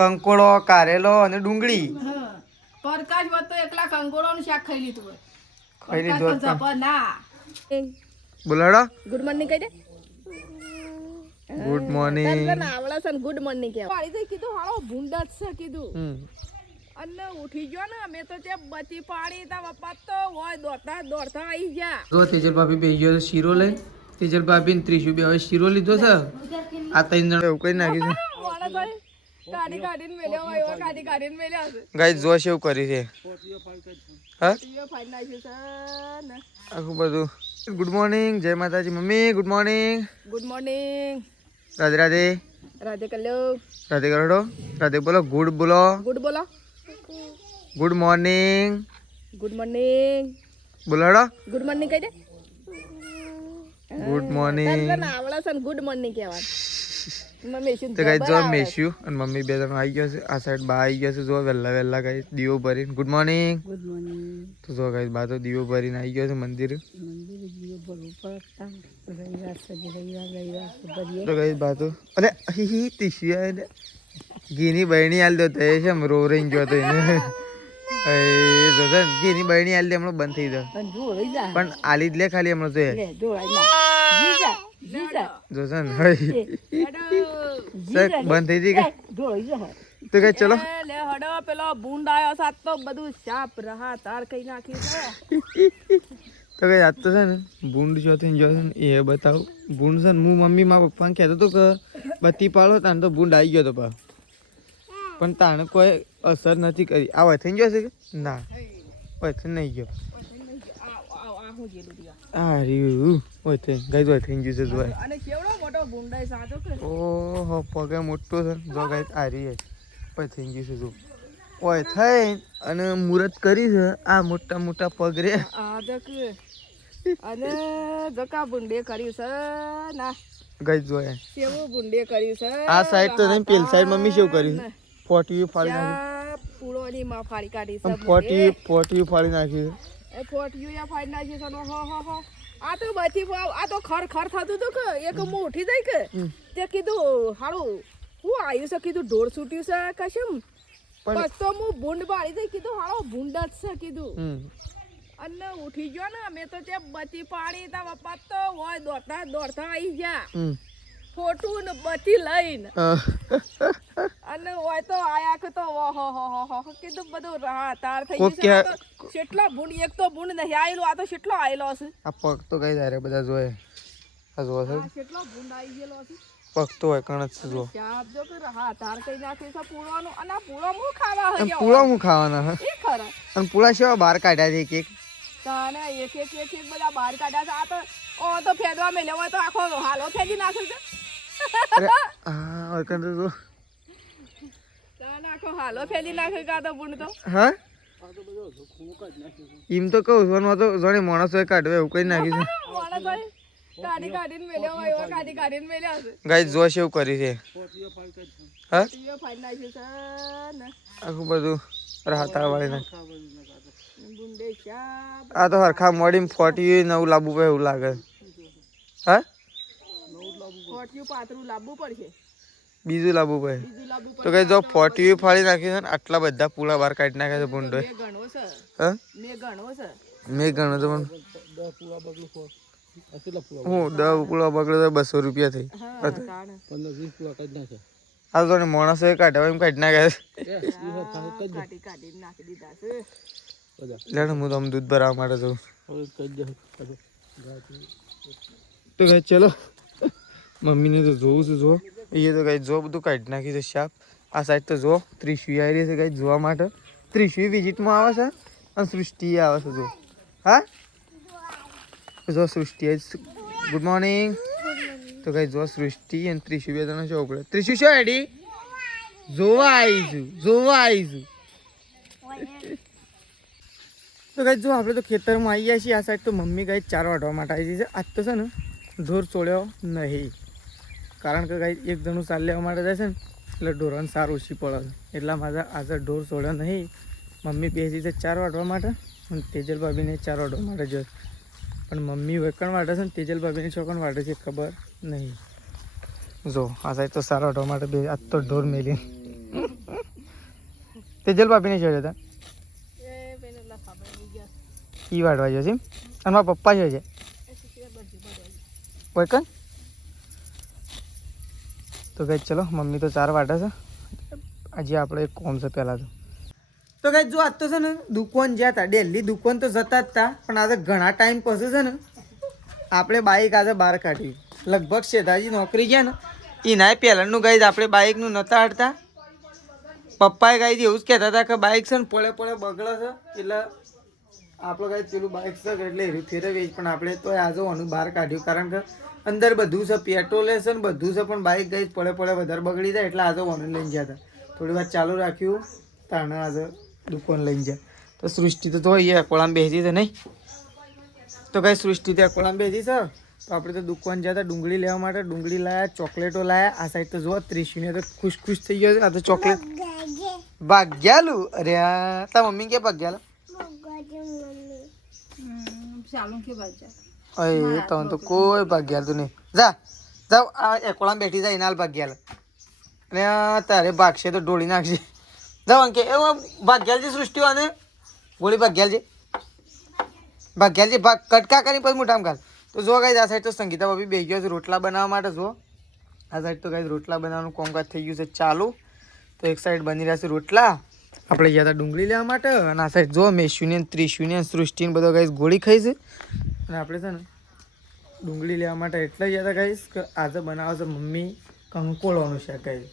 કંકોડો કારેલો અને ડુંગળી પરકાશ હોત તો એકલા કંકોડોનું શાક ખાઈ લીધું હોય. ખાઈ લીધું પરકાશ તો જબર ના. બોલાડો ગુડ મોર્નિંગ કહી દે. ગુડ મોર્નિંગ આવડે છે ને ગુડ મોર્નિંગ કહેવાય. વાળી તો કીધું હાલો ભૂંડા જ છે કીધું. અને ઉઠી ગયો ને અમે તો ત્યાં બચી પાડી તા પપ્પા તો હોય દોડતા આવી ગયા. જો તેજલ ભાભી બેહી ગયો શીરો લઈ. તેજલ ભાભી ને ત્રીસુ બે હવે શીરો લીધો છે. આ ત્રણ જણ એવું કઈ નાખ્યું છે. કાઢીને મેલ્યો હોય કાઢીને મેલ્યો છે. ગાઈસ જો છે એવું કરી છે. હા ફાઈન નાખ્યું છે ને આખું બધું. ગુડ મોર્નિંગ જય માતાજી મમ્મી good morning. Good morning. Radhe Radhe. Radhe કલ્લો. રાધે કરડો. રાધે બોલો ગુડ બોલો. ગુડ બોલો. Good morning. Good morning. બોલાડો. ગુડ મોર્નિંગ કહી દે. Good morning. આવડે છે ને ગુડ મોર્નિંગ કહેવાય. મમ્મી શું તો ગાઈસ જો મેશ્યુ અને મમ્મી બે જણ આવી ગયા છે. આ સાઈડ બા આવી ગયા છે. જો વહેલા ગાઈસ દીવો ભરીને ગુડ મોર્નિંગ. Good morning. તો જો ગાઈસ બા તો દીવો ભરીને આવી ગયો છે મંદિર. દીવો ભરવું પડતા રવિવાર તો ગાઈસ બા તો અરે હી ટીસી આને ઘીની બહેણી આલ દો તો એ છે રો રહી ગયો તો એને એ જો છે ઘીની બહેણી આલ દે હમણાં બંધ થઈ જાય પણ આલી જ લે ખાલી હમણાં તો જો છે ને બંધ થઈ ગઈ કે તો કઈ ચલો લે હડો પેલો ભૂંડ આયો સાત તો બધું સાપ રહા તાર કઈ નાખ્યું છે. તો કઈ આજ તો છે ને ભૂંડ જો થઈને જો છે ને એ બતાવું ભૂંડ છે ને હું મમ્મી મારા પપ્પાને કહેતો હતો કે બત્તી પાડો તાને તો ભૂંડ આવી ગયો તો પા પણ તાણે કોઈ અસર નથી કરી. આ વથઈને ગયો છે કે ના વથઈને નહીં ગયો. આ રહ્યું વથઈને ગાય વથઈને ગયું છે જોવાય. અને કેવડો મોટો ભૂંડાઈ સાચો કે ઓહો પગે મોટો છે જો ગાય આ રહી વથઈને ગયું છે જો ઓય થઈ અને મુહૂર્ત કરી છે આ મોટા મોટા પગ રે આ જક અને જકા ભૂંડે કર્યું છે ના ગાય જોયા કેવું ભૂંડે કર્યું છે. આ સાઈડ તો નહીં પેલી સાઈડ મમ્મી શું કર્યું ફોટી ફાડી નાખી પૂળોની માં ફાડી કાઢી છે. ફોટી ફાડી નાખી એ ફોટીયું યા ફાડી નાખી છે. હો આ તો બચી આ તો ખર થતું હતું કે એક હું ઉઠી જાય કે તે કીધું હારું હું આવ્યું છે કીધું ઢોર છૂટ્યું છે કશમ બસ તો હું ભૂંડ બાળી દઈ કીધું હાલો ભૂંડ જ છે કીધું અને ઉઠી ગયો ને અમે તો ત્યાં બચી પાડી તા પપ્પા તો હોય દોડતા આવી ગયા ફોટું ને બચી લઈને અને હોય તો આયા કે તો ઓહો કીધું બધું તાર થઈ ગયું છે. કેટલા ભૂંડ એક તો ભૂંડ નહીં આયેલો આ તો કેટલો આયેલો છે. આ પગ તો કઈ જાય બધા જોયે આ જો છે કેટલો ભૂંડ આવી ગયેલો છે. પગ તો હોય કણ જ જો ચાપ જો કે તાર કઈ નાખી છે પૂળોનું અને આ પૂળો હું ખાવા હે પૂળો હું ખાવાના હે એ ખરા અને પૂળા સેવા બહાર કાઢ્યા છે એક તાને એક બધા બહાર કાઢ્યા છે. આ તો તો ફેદવા મેલ્યો હોય તો આખો હાલો ફેદી નાખ્યો છે. હા ઓકન તો તાને આખો હાલો ફેદી નાખ્યો કા તો ભૂંડ તો હા એમ તો કહું છું તો જોડે માણસો કાઢવે એવું કઈ નાખ્યું છે. કાઢીને મેલ્યો હોય કાઢીને મેલ્યો છે. ગાય જોશ એવું કરી છે હા ફાડી નાખ્યું છે ને આખું બધું રાહતા વાળી નાખ ભૂંડે શાપ આ તો હરખા મોડી 49 લાવવું પડે એવું લાગે હા 40 પાતરું લાવવું પડશે. બીજું લાવવું પડે તો કઈ જો 40 ફાડી નાખી છે ને આટલા બધા પૂળા બહાર કાઢી નાખ્યા છે ભૂંડો હા મેં ગણો તો પણ હું 10 પૂળા બગડે તો 200 રૂપિયા થઈ. આ તો માણસો કાઢ્યા એમ કાઢી નાખ્યા લેણ હું તો આમ દૂધ ભરાવા માટે જઉં તો કઈ ચલો મમ્મીને તો જોવું છે જો એ તો કઈ જો બધું કાઢી નાખી છે શાપ. આ સાઈડ તો જો ત્રિશુ આવી રહી છે કઈ જોવા માટે. ત્રિશુ વિઝિટમાં આવે છે અને સૃષ્ટિ આવે છે જો હા જો સૃષ્ટિ ગુડ મોર્નિંગ. તો કઈ જો સૃષ્ટિ અને ત્રિશુ બે જણા શું પડે ત્રિશુ શું એડી જોવા આવીશું તો કઈ જો આપણે તો ખેતરમાં આવી ગયા છીએ. આ સાઈડ તો મમ્મી કઈ ચાર વાઢવા માટે આવી છે. આજ તો છે ને ઢોર છોડ્યો નહીં કારણ કે કઈ એક જણું ચાલ લેવા માટે જાય છે ને એટલે ઢોરાને સારું ઓછી પડે છે એટલા માટે આજે ઢોર છોડ્યો નહીં. મમ્મી બેસી છે ચાર વાઢવા માટે અને તેજલ ભાભીને ચાર વાઢવા માટે જો પણ મમ્મી વેકણ વાટે છે ને તેજલ ભાભીની છોકણ વાટે છે ખબર નહીં. જો આ સાઈડ તો સારા વાઢવા માટે બે આજ તો ઢોર મેલી તેજલ ભાભીને છે હતા એ પેલા ખબર નહીં ગયા ઈ વાટવા જશે અને મારા પપ્પા છે એ શીખી બધી બધી કોઈ કન તો કઈ ચલો મમ્મી તો 4 વાટે છે આજે આપણે એક કોમ છે પહેલાં તો કઈ જો આજ તો છે ને દુકાન જ્યાં હતા ડેલી દુકાન તો જતા જ હતા પણ આજે ઘણા ટાઈમ પછી છે ને આપણે બાઇક આજે બહાર કાઢી લગભગ શેઠાજી નોકરી ગયા ને એના પહેલાંનું ગાઈ આપણે બાઇકનું નહોતા હાડતા પપ્પાએ ગાઈ એવું જ કહેતા હતા કે બાઇક છે ને પડે બગડે છે એટલે આપણો ગાઈ પેલું બાઇક છે એટલે એવી ફેરવીએ પણ આપણે તો આજે ઓનું બહાર કાઢ્યું કારણ કે અંદર બધું છે પેટ્રોલ છે ને બધું છે પણ બાઇક ગઈ પડે વધારે બગડી જાય એટલે આજે ઓને લઈને ગયા હતા થોડી વાર ચાલુ રાખ્યું તાણે આજે દુકાન લઈને ગયા તો સૃષ્ટિ તો એ અકોળામાં બેસી છે નહીં તો કઈ સૃષ્ટિ તો અકોળામાં બેસી છે તો આપણે તો દુકાન જતા ડુંગળી લેવા માટે ડુંગળી લાયા ચોકલેટો લાયા આ સાઈડ તો જુઓ ત્રિશુને તો ખુશ થઈ ગયો છે આ તો ચોકલેટ ભાગ્યાલું અરે આ તાર મમ્મી કે ભાગ્યાલું ચાલુ કે બાજુ અરે તો તો કોઈ ભાગ્યાલું નહીં જાવ આ એકોળામાં બેઠી જાય એના ભાગ્યાલ અને તારે ભાગશે તો ઢોળી નાખશે જાવ અંકે એમાં ભાગ્યાલજી સૃષ્ટિ અને ગોળી ભાગ્યાલજી ભાગ કટકા કરી પછી મોટામાં કાલ તો જો ગાઈઝ આ સાઈડ તો સંગીતા ભાભી બેસી ગયો છે રોટલા બનાવવા માટે જો આ સાઈડ તો ગાઈઝ રોટલા બનાવવાનું કોમકાજ થઈ ગયું છે ચાલુ તો એક સાઈડ બની રહ્યા છે રોટલા આપણે ગયા હતા ડુંગળી લેવા માટે અને આ સાઈડ જો મેશુને ત્રિશુને સૃષ્ટિને બધો ગાઈઝ ગોળી ખાઈ છે અને આપણે છે ને ડુંગળી લેવા માટે એટલે ગયા હતા ગાઈઝ કે આજે બનાવે છે મમ્મી કંકોળોનું શાક ગાઈઝ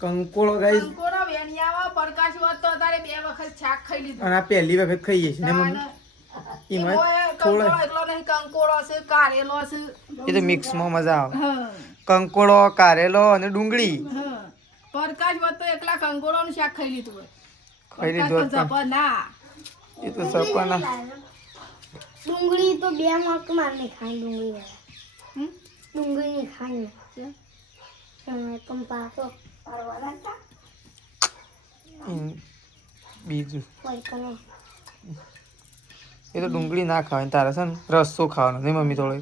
કંકોળો ગાઈઝ કંકોળો વેણિયાવા પડકાશ હોત તો તારે 2 વખત શાક ખાઈ લીધું અને આ પહેલી વખત ખાઈએ છીએ ને મમ્મી એમાં થોડો એકલો નહીં કંકોળો છે કારેલો છે એ તો મિક્સમાં મજા આવે કંકોળો કારેલો અને ડુંગળી પડકાશ હોત તો એકલા કંકોળોનું શાક ખાઈ લીધું હોય ખાઈ લીધું હોત જબર ના એ તો સપના ડુંગળી તો 2 મક માર નહીં ખાય ડુંગળી નહીં ખાય તમે કંપા તો પરવાળા હતા બીજું કોઈ કને એ તો ડુંગળી ના ખાવાય તારે છે ને રસ્સો ખાવાનો નહીં મમ્મી થોડો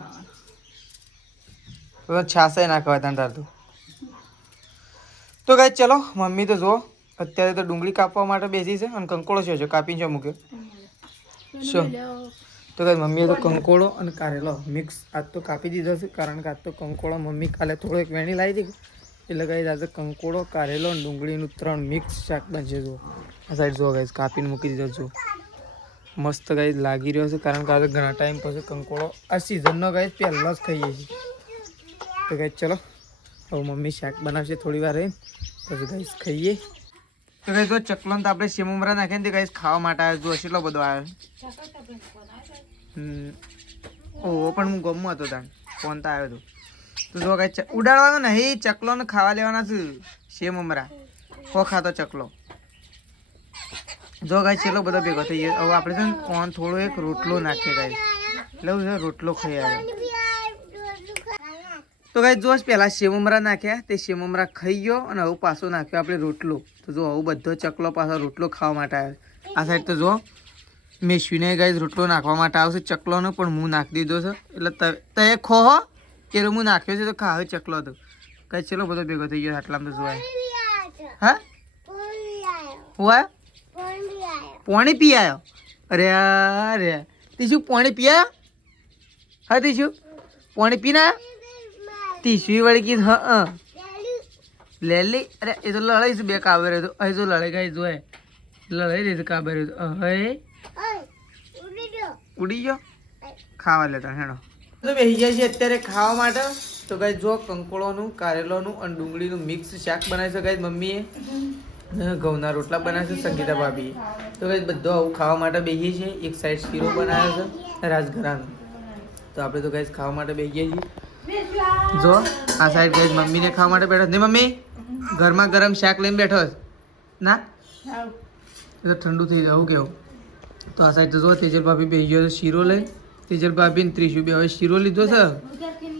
તો છાસે ના ખવાય તારે તાર તો ગાઈ ચલો મમ્મી તો જો અત્યારે તો ડુંગળી કાપવા માટે બેસી છે અને કંકોળો છે કાપીને છે મૂક્યો શું તો ગાઈ મમ્મીએ તો કંકોળો અને કારેલો મિક્સ આજ તો કાપી દીધો છે કારણ કે આજ તો કંકોળો મમ્મી કાલે થોડો એક વેણી લાવી હતી એટલે ગાઈ આજે કંકોળો કારેલો અને ડુંગળીનું 3 મિક્સ શાક બનશે જો આ સાઈડ જો ગાઈઝ કાપીને મૂકી દીધો જો મસ્ત ગાઈઝ લાગી રહ્યો છે કારણ કે આજે ઘણા ટાઈમ પછી કંકોળો આ સિઝનનો ગાઈઝ પહેલાં જ ખાઈએ છીએ તો ગાઈઝ ચલો હવે મમ્મી શાક બનાવશે થોડી વાર રહીને પછી ગાઈઝ ખાઈએ તો ગાઈઝ જો ચકલોન તો આપણે સેમુમરા નાખીને તે ગાઈઝ ખાવા માટે આવ્યો જો એટલો બધો આવ્યો ઓહો પણ હું ગમમાં હતો તાણ ફોન તો આવ્યો હતો તો જો ગાઈઝ ઉડાડવાનો નહીં ચકલોને ખાવા લેવાના છે સેમુમરા હો ખાતો ચકલો જો ગાય ચેલો બધો ભેગો થઈ ગયો હવે આપણે છે ને કોણ થોડો એક રોટલો નાખીએ ગાય લઉં છે રોટલો ખાઈ આવ્યો તો ગાય જો પહેલાં સેમમરા નાખ્યા તે સેમમરા ખાઈ ગયો અને હવે પાછો નાખ્યો આપણે રોટલો તો જો હવે બધો ચકલો પાછો રોટલો ખાવા માટે આવ્યો આ સાઈડ તો જો મેશુને ગાય રોટલો નાખવા માટે આવશે ચકલોનો પણ હું નાખી દીધો છે એટલે તે ખો હો એ હું નાખ્યો છે તો ખાવે ચકલો હતો ગાય ચેલો બધો ભેગો થઈ ગયો આટલામાં તો જોવાય હા હોય પાણી પી આવ્યો અરે તીશું પાણી પી આવ્યો હા તીશું પાણી પીને આવ્યો તીશું વળી કીધું હા લેલી અરે એ તો લડાઈ છે 2 કાબર હતો અહીં તો લડાઈ ગઈ જોય લડાઈ રહી કાબર હતો હવે ઉડી ગયો ખાવા લેતા હેડો તો બેસી જાય છે અત્યારે ખાવા માટે તો ગાઈ જો કંકોળોનું કારેલોનું અને ડુંગળીનું મિક્સ શાક બનાવી શકાય મમ્મીએ ઘઉંના રોટલા બનાવે છે સંગીતા ભાભી તો કઈ બધો આવું ખાવા માટે બેસીએ છીએ એક સાઈડ શીરો બનાવ્યો છે રાજઘરાનો તો આપણે તો કઈ ખાવા માટે બેસીએ છીએ જો આ સાઈડ કઈ મમ્મીને ખાવા માટે બેઠો ને મમ્મી ઘરમાં ગરમ શાક લઈને બેઠો ના એ તો ઠંડુ થઈ જવું કેવું તો આ સાઈડ તો જો તેજલ ભાભી બેસી ગયો છે શીરો લઈને તેજલ ભાભી ને ત્રિશુ બે હવે શીરો લીધો છે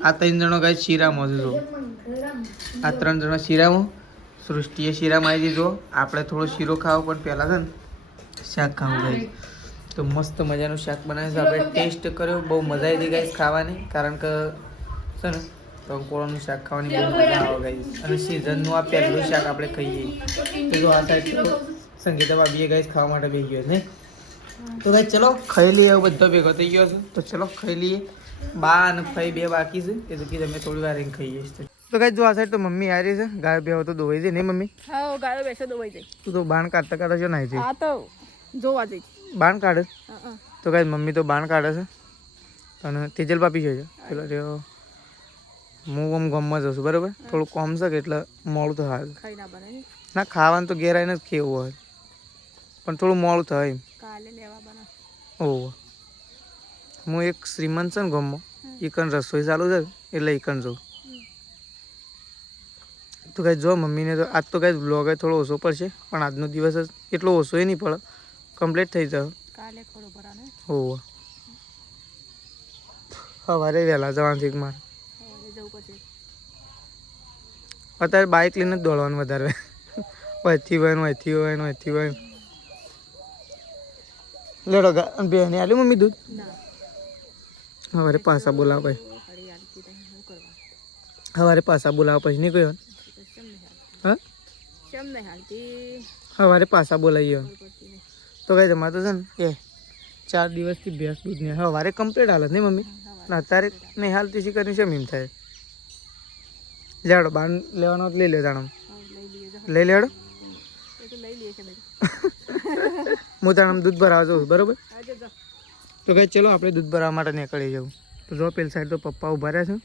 આ 3 જણો કઈ શીરામાં છે જો આ 3 જણા શીરામાં સૃષ્ટિએ શીરા મારી દીધો આપણે થોડો શીરો ખાવો પણ પહેલાં છે ને શાક ખાવું ગઈ તો મસ્ત મજાનું શાક બનાવે છે આપણે ટેસ્ટ કર્યો બહુ મજા આવી ગઈ ખાવાની કારણ કે છે ને કંકોળાનું શાક ખાવાની બહુ મજા આવે ગઈ અને સિઝનનું આ પહેલું શાક આપણે ખાઈએ તો જો આ સાઈડ સંગીતા ભાભીએ ગાઈસ ખાવા માટે બેસી ગયો છે નહીં? તો ગાઈસ ચલો ખાઈ લઈએ. હવે બધો ભેગો થઈ ગયો છે તો ચલો ખાઈ લઈએ. બા અને ફઈ બે બાકી છે એ તો કીધું અમે થોડી વાર રહીને ખાઈએ છીએ. તો ગાઈસ જો આ સાઈડ તો મમ્મી આવી છે. ગાય બે તો દોવાઈ છે નહીં મમ્મી? હા ગાયો બેસો દોવાઈ જાય. તું તો બાણ કાઢતા કાઢતા જો નાઈ છે. આ તો જોવા જઈ. બાણ કાઢે હા તો ગાઈસ મમ્મી તો બાણ કાઢે છે અને તેજલ પાપી છે પેલો રહ્યો. હું આમ ગમમાં જઉં છું બરાબર. થોડું કોમ છે કે એટલે મોડું તો હાલ ખાઈ ના બને ના ખાવાનું તો ઘેર આવીને જ કેવું હોય પણ થોડું મોડું થાય એમ. કાલે લેવા બના. ઓહ હું એક શ્રીમંત છે ને ગામમાં એ કણ રસોઈ ચાલુ છે એટલે એ કણ જાઉં. તો કાંઈ જો મમ્મીને તો આજ તો કાંઈ બ્લોગ થોડો ઓછો પડશે પણ આજનો દિવસ જ એટલો ઓછો નહીં પડે કમ્પ્લીટ થઈ જાય. કાલે ખોડો ભરાને. ઓહ સવારે વહેલા જવાનું છે મારે. જવું પડશે. અત્યારે બાઇક લઈને જ દોડવાનું વધારે. વહીથી હોય લેડો બેને આલ્યું મમ્મી દૂધ. ના સવારે પાછા બોલાવ ભાઈ. હળી આલતી તઈ શું કરવા. સવારે પાછા બોલાવ પછી નહીં કહ્યું હા કેમ નહીં હાલતી. સવારે પાછા બોલાવીએ પડતી નહીં. તો કાંઈ તમારે તો છે ને એ 4 દિવસથી ભેંસ દૂધ નહીં સવારે કમ્પ્લીટ હાલત નહીં મમ્મી ને અત્યારે નહીં હાલતી શી કરીને છે એમ થાય. લેડો બાર લેવાનો તો લઈ લે જાણો લઈ લઈએ જો. લઈ લેડો. એ તો લઈ લઈએ છે મેં. હું તાણ દૂધ ભરાવા જાઉં બરાબર. આજે જો. તો કઈ ચલો આપણે દૂધ ભરાવા માટે નીકળી જવું. તો જો પેલી સાઈડ તો પપ્પા ઉભા રહ્યા છે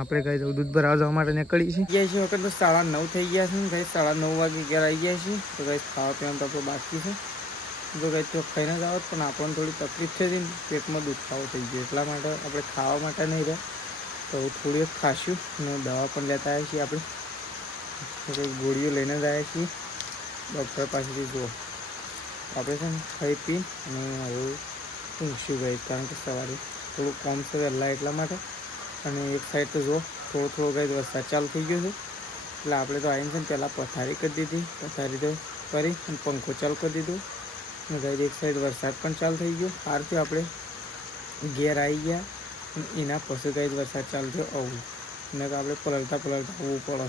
આપણે કઈ જવું દૂધ ભરાવા જવા માટે નીકળી છીએ. ગયા છીએ વખત તો 9:30 થઈ ગયા છે કઈ 9:30 વાગે ઘેર આવી ગયા છીએ. તો કઈ ખાવા પીવાનું તો આપણું બાકી છે. જો કઈ તો ખાઈને જ આવત પણ આપણને થોડી તકલીફ છે ને પેટમાં દુખાવો થઈ ગયો એટલા માટે આપણે ખાવા માટે નહીં રહ્યા તો થોડી વખત ખાશું અને દવા પણ લેતા આવ્યા છીએ આપણે. કંઈક ગોળીઓ લઈને જ આવ્યા છીએ ડૉક્ટર પાસેથી. જુઓ આપણે છે ને ખાઈ પી અને હવે ઊંઘશું ગઈ કારણ કે સવારે થોડું કોમ છે વહેલા એટલા માટે. અને એક સાઈડ તો જુઓ થોડો કંઈ વરસાદ ચાલુ થઈ ગયો છે એટલે આપણે તો આવીને છે ને પહેલાં પથારી કરી દીધી. પથારી તો કરી અને પંખો ચાલુ કરી દીધો અને ગઈ એક સાઈડ વરસાદ પણ ચાલુ થઈ ગયો. સારથી આપણે ઘેર આવી ગયા અને એના પછી કંઈ વરસાદ ચાલુ થયો આવું ને આપણે પલળતા આવવું પડે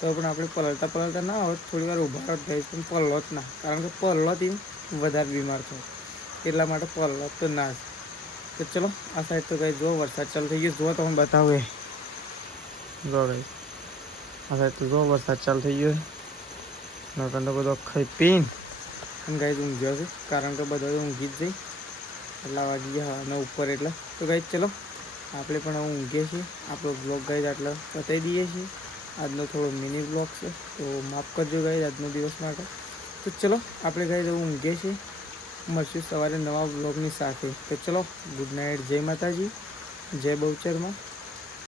તો પણ આપણે પલળતા ના હોત થોડી વાર ઊભા જ ગઈ પણ પલળો જ ના કારણ કે પલળોથી વધારે બીમાર થાય એટલા માટે પલળો તો ના જ. તો ચલો આ સાઈડ તો કંઈ જો વરસાદ ચાલુ થઈ ગયો જુઓ તમને બતાવું એ જો ગઈ આ સાઈડ તો જો વરસાદ ચાલુ થઈ ગયો નકર તો બધો ખાઈ પીને અને ગાય ઊંઘ્યો છે કારણ કે બધા ઊંઘી જ જઈ એટલા વાગી ગયા અને ઉપર એટલે. તો ગાય ચલો આપણે પણ હવે ઊંઘીએ છીએ. આપણો બ્લોગ ગાય આટલા બતાવી દઈએ છીએ. આજનો થોડો મિની બ્લોગ છે તો માફ કરજો ગાય આજનો દિવસ માટે. તો ચલો આપણે ગાય હવે ઊંઘીએ છીએ. મળશું સવારે નવા બ્લોગની સાથે. તો ચલો ગુડ નાઇટ. જય માતાજી જય બહુચરમાં.